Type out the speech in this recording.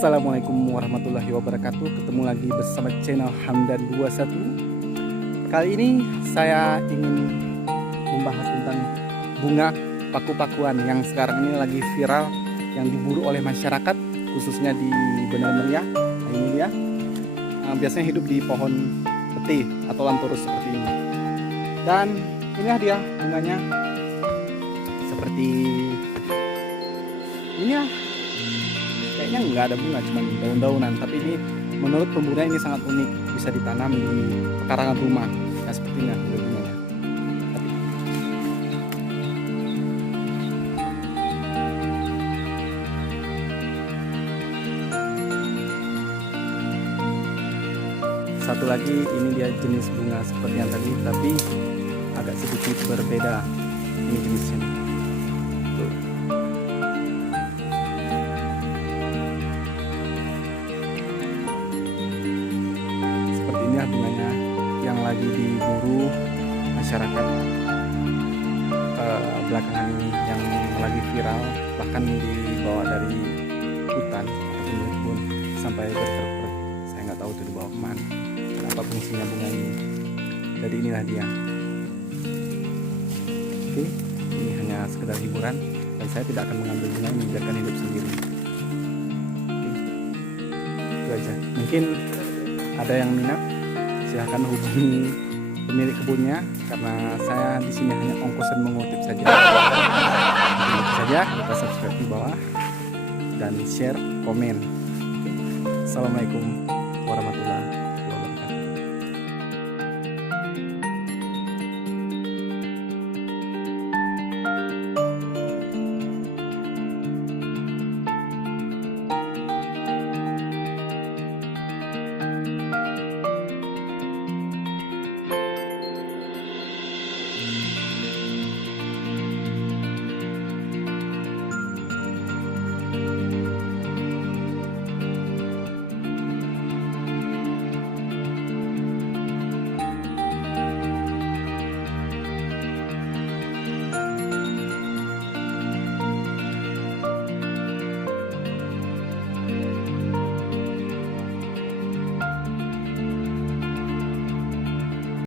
Assalamualaikum warahmatullahi wabarakatuh. Ketemu lagi bersama channel Hamdan21. Kali ini saya ingin membahas tentang bunga paku-pakuan yang sekarang ini lagi viral, yang diburu oleh masyarakat khususnya di Benar Meriah. Nah, ini dia. Biasanya hidup di pohon peti atau lamturus seperti ini. Dan inilah dia bunganya, seperti ini ya. Kayaknya nggak ada bunga, cuma daun-daunan. Tapi ini menurut pemburu ini sangat unik, bisa ditanam di pekarangan rumah. Nah, seperti ini bunganya. Satu lagi, ini dia jenis bunga seperti yang tadi, tapi agak sedikit berbeda. Ini jenisnya. Tuh. Seperti ini bunganya yang lagi diburu masyarakat belakangan ini, yang lagi viral, bahkan dibawa dari hutan ataupun kebun sampai berterus. Saya nggak tahu itu dibawa kemana, apa fungsinya bunga ini. Jadi inilah dia. Oke, ini hanya sekedar hiburan dan saya tidak akan mengambil bunga ini, biarkan hidup sendiri. Oke, itu aja. Mungkin ada yang minat, silahkan hubungi pemilik kebunnya, karena saya di sini hanya ongkosan mengutip saja. Itu saja, lupa subscribe di bawah dan share, komen. Oke. Assalamualaikum.